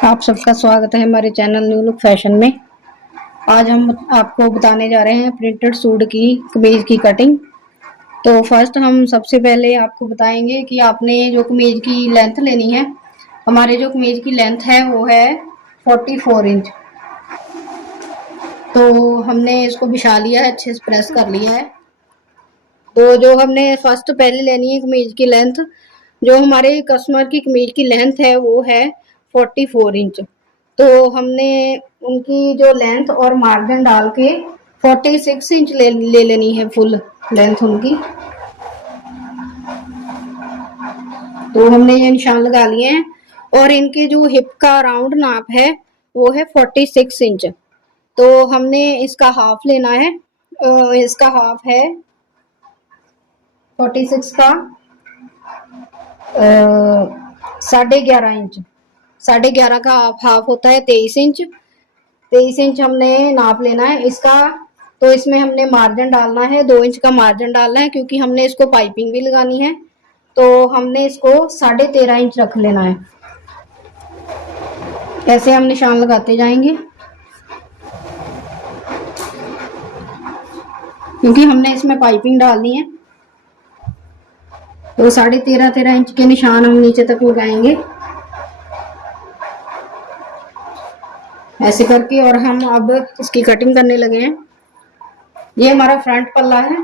आप सबका स्वागत है हमारे चैनल न्यू लुक फैशन में। आज हम आपको बताने जा रहे हैं प्रिंटेड सूट की कमीज की कटिंग। तो फर्स्ट हम सबसे पहले आपको बताएंगे कि आपने जो कमीज की लेंथ लेनी है। हमारे जो कमीज की लेंथ है वो है 44 इंच। तो हमने इसको बिछा लिया है, अच्छे से प्रेस कर लिया है। तो जो हमने फर्स्ट पहले लेनी है कमीज की लेंथ, जो हमारे कस्टमर की कमीज की लेंथ है वो है 44 इंच। तो हमने उनकी जो लेंथ और मार्जिन डाल के 46 इंच ले लेनी है फुल लेंथ उनकी। तो हमने ये निशान लगा लिए हैं और इनके जो हिप का राउंड नाप है वो है 46 इंच। तो हमने इसका हाफ लेना है। इसका हाफ है 46 का 11.5 इंच। 11.5 का हाफ होता है 23 इंच। 23 इंच हमने नाप लेना है इसका। तो इसमें हमने मार्जिन डालना है, 2 इंच का मार्जिन डालना है क्योंकि हमने इसको पाइपिंग भी लगानी है। तो हमने इसको 13.5 इंच रख लेना है। ऐसे हम निशान लगाते जाएंगे क्योंकि हमने इसमें पाइपिंग डालनी है। तो 13.5 इंच के निशान हम नीचे तक लगाएंगे ऐसे करके। और हम अब इसकी कटिंग करने लगे हैं। ये हमारा फ्रंट पल्ला है।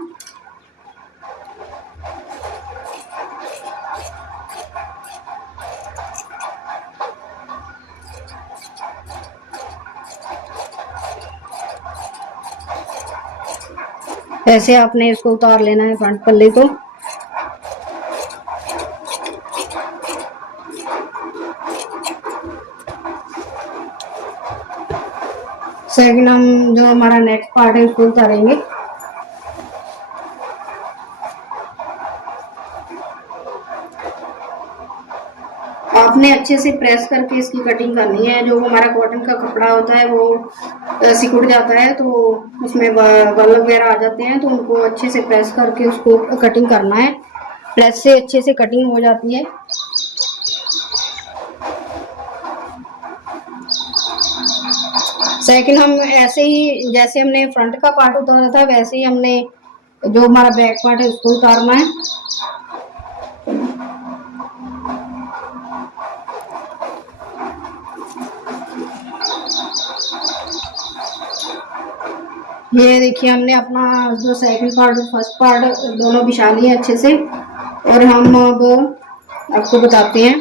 ऐसे आपने इसको उतार लेना है फ्रंट पल्ले को। सेकंड हम जो हमारा नेक्स्ट पार्ट है उसको उतारेंगे। आपने अच्छे से प्रेस करके इसकी कटिंग करनी है। जो हमारा कॉटन का कपड़ा होता है वो सिकुड़ जाता है, तो उसमें बल वगैरह आ जाते हैं, तो उनको अच्छे से प्रेस करके उसको कटिंग करना है। प्रेस से अच्छे से कटिंग हो जाती है। सेकंड हम ऐसे ही जैसे हमने फ्रंट का पार्ट उतारा था वैसे ही हमने जो हमारा बैक पार्ट है उसको उतारना है। ये देखिए हमने अपना जो सेकंड पार्ट फर्स्ट पार्ट दोनों बिछा लिए अच्छे से। और हम अब आपको बताते हैं।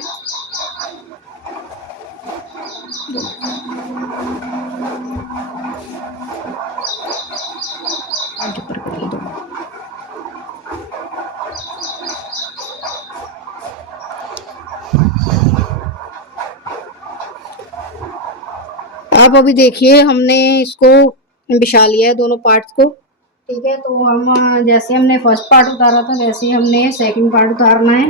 आप अभी देखिए हमने इसको बिछा लिया है दोनों पार्ट्स को। ठीक है, तो हम जैसे हमने फर्स्ट पार्ट उतारा था वैसे ही हमने सेकंड पार्ट उतारना है।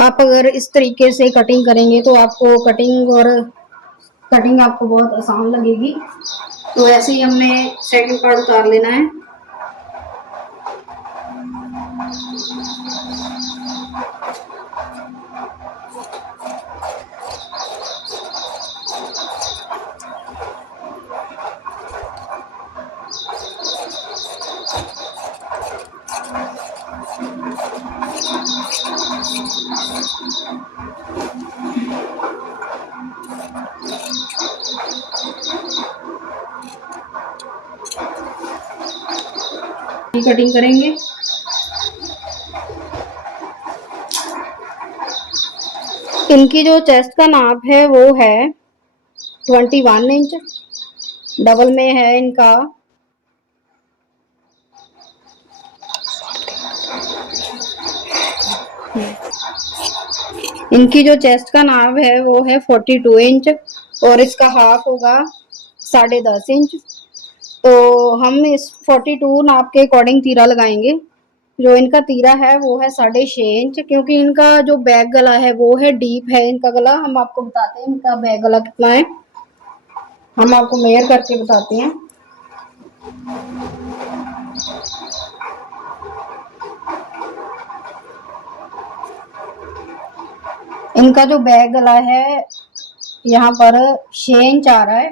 आप अगर इस तरीके से कटिंग करेंगे तो आपको कटिंग आपको बहुत आसान लगेगी। तो ऐसे ही हमने सेकंड पार्ट उतार लेना है। कटिंग करेंगे। इनकी जो चेस्ट का नाप है वो है 21 इंच। डबल में है इनका इनकी जो चेस्ट का नाप है वो है 42 इंच और इसका हाफ होगा 10.5 इंच। तो हम इस 42 नाप के अकॉर्डिंग तीरा लगाएंगे। जो इनका तीरा है वो है 6.5 इंच, क्योंकि इनका जो बैक गला है वो है डीप है इनका गला। हम आपको बताते हैं इनका बैक गला कितना है, हम आपको मेजर करके बताते हैं। इनका जो बैक गला है यहाँ पर 6 इंच आ रहा है,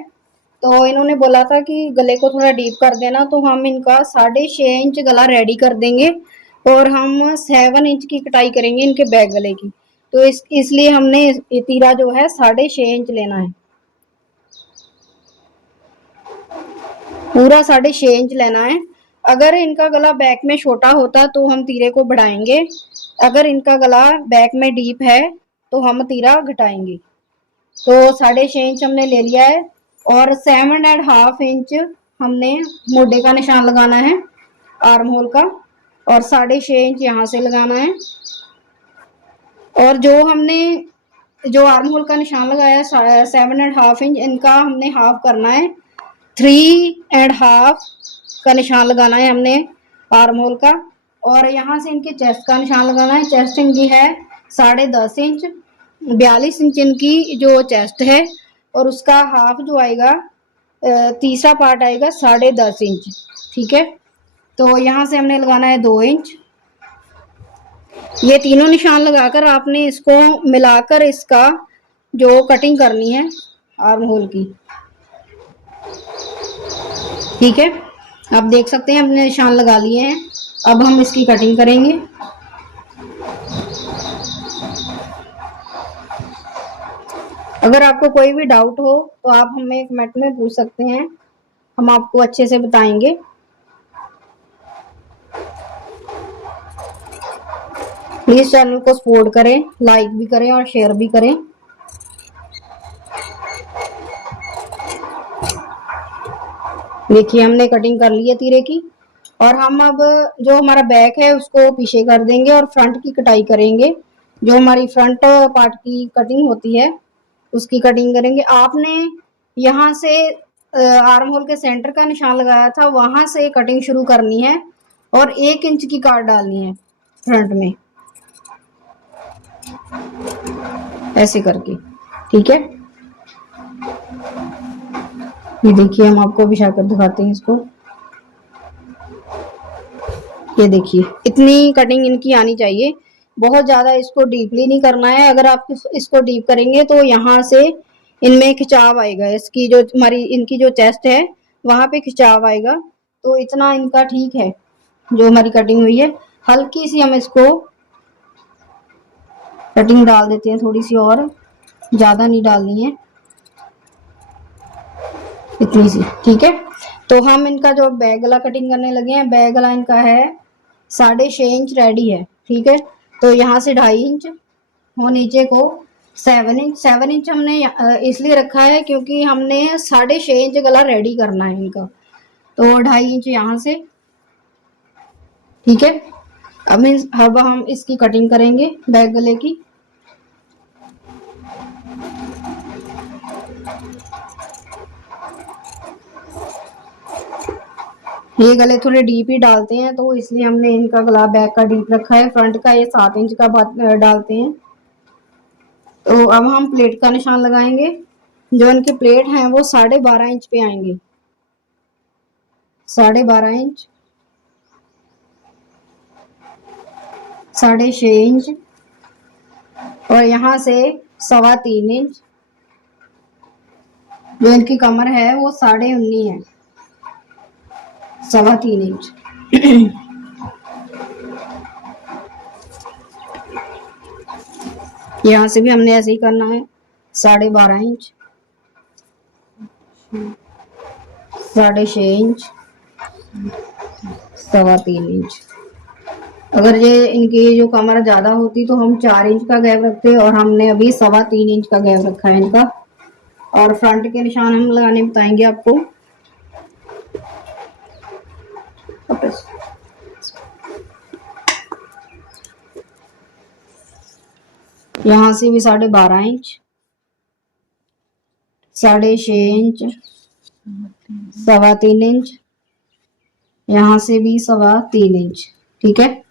तो इन्होंने बोला था कि गले को थोड़ा डीप कर देना, तो हम इनका 6.5 इंच गला रेडी कर देंगे और हम 7 इंच की कटाई करेंगे इनके बैक गले की। तो इसलिए हमने ये तीरा जो है 6.5 इंच लेना है, पूरा 6.5 इंच लेना है। अगर इनका गला बैक में छोटा होता तो हम तीरे को बढ़ाएंगे, अगर इनका गला बैक में डीप है तो हम तीरा घटाएंगे। तो 6.5 इंच हमने ले लिया है और 7.5 इंच हमने मोढे का निशान लगाना है आर्म होल का, और 6.5 इंच यहाँ से लगाना है। और जो हमने जो आर्म होल का निशान लगाया 7.5 इंच, इनका हमने हाफ करना है, 3.5 का निशान लगाना है हमने आर्म होल का। और यहाँ से इनके चेस्ट का निशान लगाना है। चेस्ट इनकी है 10.5 इंच, 42 इंच इनकी जो चेस्ट है, और उसका हाफ जो आएगा तीसरा पार्ट आएगा 10.5 इंच। ठीक है, तो यहाँ से हमने लगाना है 2 इंच। ये तीनों निशान लगाकर आपने इसको मिलाकर इसका जो कटिंग करनी है आर्म होल की। ठीक है, आप देख सकते हैं हमने निशान लगा लिए हैं, अब हम इसकी कटिंग करेंगे। अगर आपको कोई भी डाउट हो तो आप हमें कमेंट में पूछ सकते हैं, हम आपको अच्छे से बताएंगे। प्लीज चैनल को सपोर्ट करें, लाइक भी करें और शेयर भी करें। देखिए हमने कटिंग कर ली है तीरे की, और हम अब जो हमारा बैक है उसको पीछे कर देंगे और फ्रंट की कटाई करेंगे। जो हमारी फ्रंट पार्ट की कटिंग होती है उसकी कटिंग करेंगे। आपने यहाँ से आर्म होल के सेंटर का निशान लगाया था, वहां से कटिंग शुरू करनी है और 1 इंच की काट डालनी है फ्रंट में, ऐसे करके। ठीक है, ये देखिए हम आपको बिछा कर दिखाते हैं इसको। ये देखिए इतनी कटिंग इनकी आनी चाहिए, बहुत ज्यादा इसको डीपली नहीं करना है। अगर आप इसको डीप करेंगे तो यहाँ से इनमें खिंचाव आएगा, इसकी जो हमारी इनकी जो चेस्ट है वहां पे खिंचाव आएगा। तो इतना इनका ठीक है जो हमारी कटिंग हुई है। हल्की सी हम इसको कटिंग डाल देते हैं, थोड़ी सी और, ज्यादा नहीं डालनी है, इतनी सी। ठीक है, तो हम इनका जो बैक गला कटिंग करने लगे हैं, बैक गला इनका है 6.5 इंच रेडी है। ठीक है, तो यहाँ से 2.5 इंच और नीचे को 7 इंच। 7 इंच हमने इसलिए रखा है क्योंकि हमने 6.5 इंच गला रेडी करना है इनका, तो 2.5 इंच यहाँ से। ठीक है, अब हम इसकी कटिंग करेंगे बैक गले की। ये गले थोड़े डीप ही डालते हैं, तो इसलिए हमने इनका गला बैक का डीप रखा है। फ्रंट का ये 7 इंच का डालते हैं। तो अब हम प्लेट का निशान लगाएंगे। जो इनके प्लेट हैं वो 12.5 इंच पे आएंगे, 12.5 इंच, 6.5 इंच, और यहाँ से 3.25 इंच। जो इनकी कमर है वो 19.5 है, 3.25 इंच। यहाँ से भी हमने ऐसे ही करना है, 12.5 इंच, 6.5 इंच, 3.25 इंच। अगर ये इनकी जो कमर ज्यादा होती तो हम 4 इंच का गैप रखते, और हमने अभी 3.25 इंच का गैप रखा है इनका। और फ्रंट के निशान हम लगाने बताएंगे आपको। यहाँ से भी 12.5 इंच, 6.5 इंच, 3.25 इंच, यहाँ से भी 3.25 इंच। ठीक है,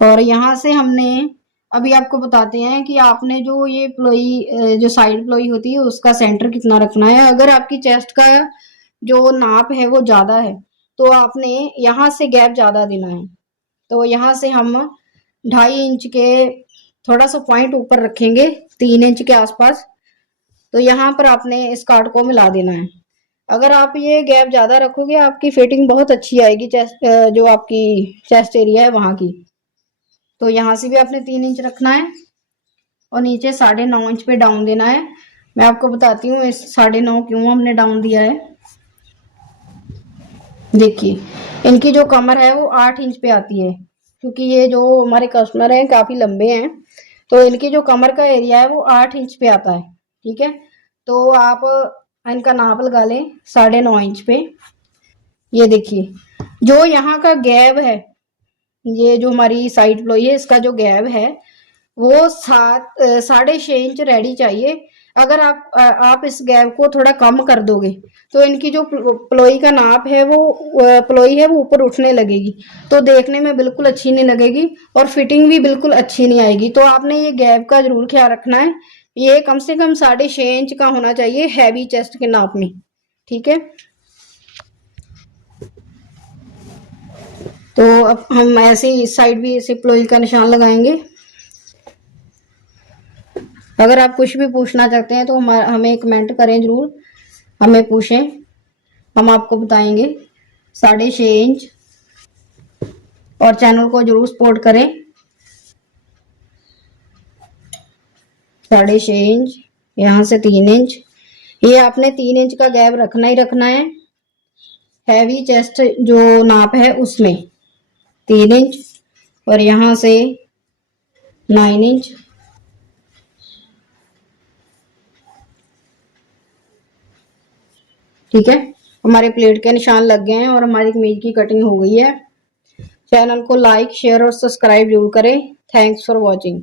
और यहाँ से हमने अभी आपको बताते हैं कि आपने जो ये प्लोई जो साइड प्लोई होती है उसका सेंटर कितना रखना है। अगर आपकी चेस्ट का जो नाप है वो ज्यादा है तो आपने यहाँ से गैप ज्यादा देना है। तो यहाँ से हम 2.5 इंच के थोड़ा सा पॉइंट ऊपर रखेंगे 3 इंच के आसपास। तो यहाँ पर आपने इस कार्ड को मिला देना है। अगर आप ये गैप ज्यादा रखोगे आपकी फिटिंग बहुत अच्छी आएगी, चेस्ट जो आपकी चेस्ट एरिया है वहां की। तो यहाँ से भी आपने 3 इंच रखना है और नीचे 9.5 इंच पे डाउन देना है। मैं आपको बताती हूँ इस 9.5 क्यों हमने डाउन दिया है। देखिए इनकी जो कमर है वो 8 इंच पे आती है, क्योंकि ये जो हमारे कस्टमर हैं काफी लंबे हैं, तो इनकी जो कमर का एरिया है वो 8 इंच पे आता है। ठीक है, तो आप इनका नाप लगा लें 9.5 इंच पे। ये देखिए जो यहाँ का गैप है, ये जो हमारी साइड प्लोई है इसका जो गैप है वो 6.5 इंच रेडी चाहिए। अगर आप इस गैप को थोड़ा कम कर दोगे तो इनकी जो प्लोई का नाप है वो प्लोई है वो ऊपर उठने लगेगी, तो देखने में बिल्कुल अच्छी नहीं लगेगी और फिटिंग भी बिल्कुल अच्छी नहीं आएगी। तो आपने ये गैप का जरूर ख्याल रखना है, ये कम से कम 6.5 इंच का होना चाहिए हैवी चेस्ट के नाप में। ठीक है, तो अब हम ऐसे ही इस साइड भी ऐसे प्लोई का निशान लगाएंगे। अगर आप कुछ भी पूछना चाहते हैं तो हमें कमेंट करें जरूर, हमें पूछें, हम आपको बताएंगे। 6.5 इंच और चैनल को जरूर सपोर्ट करें। 6.5 इंच, यहाँ से 3 इंच, ये आपने 3 इंच का गैप रखना ही रखना है हैवी चेस्ट जो नाप है उसमें। 3 इंच और यहाँ से 9 इंच। ठीक है, हमारे प्लेट के निशान लग गए हैं और हमारी कमीज की कटिंग हो गई है। चैनल को लाइक शेयर और सब्सक्राइब जरूर करें। Thanks for watching.